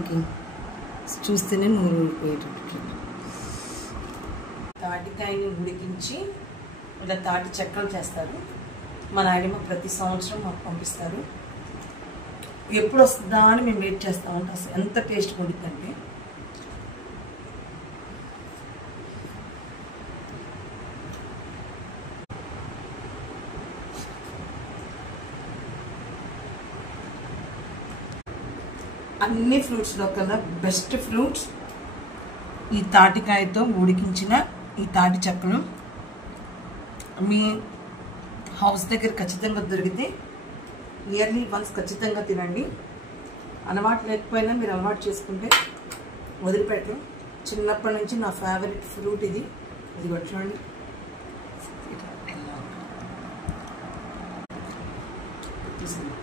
మనకి చూస్తేనే నూరు ఊరిపోయేటట్టు. తాటికాయని ఉడికించి ఇలా తాటి చెక్కలు చేస్తారు. మా నాయనమ్మ ప్రతి సంవత్సరం మాకు పంపిస్తారు. ఎప్పుడు వస్తుందా అని మేము వెయిట్ చేస్తామంటే అసలు ఎంత టేస్ట్ ఉంటుందంటే అన్ని ఫ్రూట్స్లో కన్నా బెస్ట్ ఫ్రూట్స్ ఈ తాటికాయతో ఉడికించిన ఈ తాటి చెక్కలు. మీ హౌస్ దగ్గర ఖచ్చితంగా దొరికితే ఇయర్లీ వన్స్ ఖచ్చితంగా తినండి. అలవాటు లేకపోయినా మీరు అలవాటు చేసుకుంటే వదిలిపెట్టరు. చిన్నప్పటి నుంచి నా ఫేవరెట్ ఫ్రూట్ ఇది. ఇది చూడండి. తీసుకుందాం.